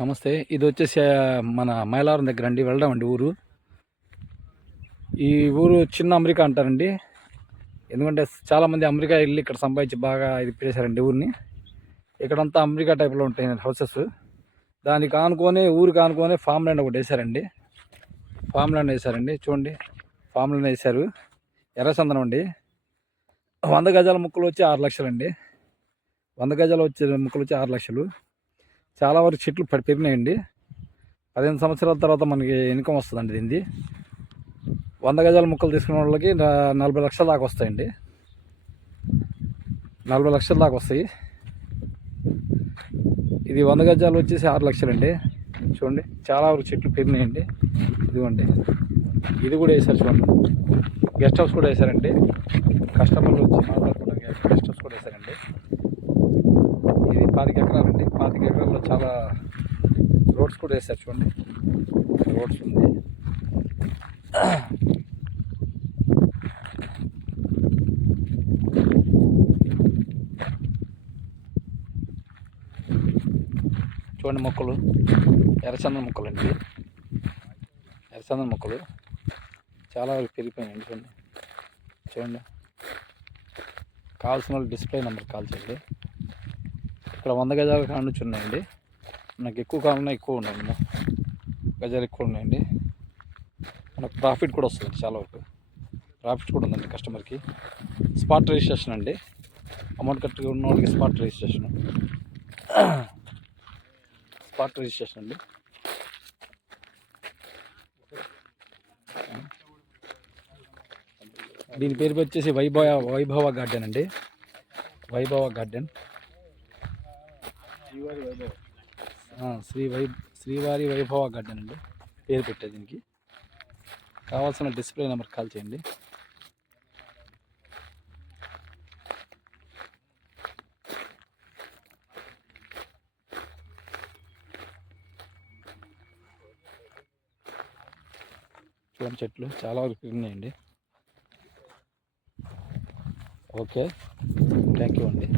నమస్తే. ఇది వచ్చేసి మన మైలవరం దగ్గర అండి. వెళ్ళడం అండి ఊరు. ఈ ఊరు చిన్న అమెరికా అంటారండి. ఎందుకంటే చాలామంది అమెరికా వెళ్ళి ఇక్కడ సంపాదించి బాగా ఇది చేశారండి ఊరిని. ఇక్కడంతా అమెరికా టైప్లో ఉంటాయి హౌసెస్. దానికి ఆనుకొని ఊరికి ఆనుకొని ఫామ్ ల్యాండ్ ఒకటి వేశారండి. ఫామ్ ల్యాండ్ వేశారండి, చూడండి. ఫామ్ ల్యాండ్ వేశారు. ఎర్రచందనం అండి. 100 గజాల ముక్కలు వచ్చి 6 లక్షలండి. 100 గజాలు వచ్చే ముక్కలు వచ్చి 6 లక్షలు. చాలా వరకు చెట్లు పెరిగినాయండి. 15 సంవత్సరాల తర్వాత మనకి ఇన్కమ్ వస్తుందండి దీనిది. 100 గజాల ముక్కలు తీసుకున్న వాళ్ళకి 40 లక్షల దాకా వస్తాయండి. 40 లక్షల దాకా వస్తాయి. ఇది 100 గజాలు వచ్చేసి 6 లక్షలండి. చూడండి, చాలా వరకు చెట్లు పెరిగినాయండి. ఇదిగోండి, ఇది కూడా వేశారు చూడండి. గెస్ట్ హౌస్ కూడా వేశారండి. కస్టమర్లు వచ్చి మాట్లాడుకోవడానికి గెస్ట్ హౌస్ కూడా వేశారండి. ఇది 25 ఎకరాలండి. 25 ఎకరాల్లో చాలా రోడ్స్ కూడా వేశారు చూడండి. రోడ్స్ ఉంది. చూడండి, మొక్కలు ఎర్రచందన మొక్కలు అండి. ఎర్రచందన మొక్కలు చాలా వరకు పెరిగిపోయినాయండి. చూడండి. కావాల్సిన వాళ్ళు డిస్ప్లే నెంబర్ కాల్ చేయండి. ఇక్కడ 100 గజాల కాడ నుంచి ఉన్నాయండి. నాకు ఎక్కువ కావాలన్నా ఎక్కువ ఉన్నాయండి. గజాలు ఎక్కువ ఉన్నాయండి. మనకు ప్రాఫిట్ కూడా వస్తుంది. చాలా వరకు ప్రాఫిట్ కూడా ఉందండి కస్టమర్కి. స్పాట్ రిజిస్ట్రేషన్ అండి. అమౌంట్ కట్టి ఉన్న వాళ్ళకి స్పాట్ రిజిస్ట్రేషన్. స్పాట్ రిజిస్ట్రేషన్ అండి. దీని పేరు వచ్చేసి వైభవ గార్డెన్ అండి. వైభవ గార్డెన్. శ్రీవారి వైభవ గార్డెన్ అండి పేరు పెట్టేది దీనికి. కావాల్సిన డిస్ప్లే నెంబర్ కాల్ చేయండి. చూడండి, చెట్లు చాలా వరకు ఉన్నాయండి. ఓకే, థ్యాంక్ యూ అండి.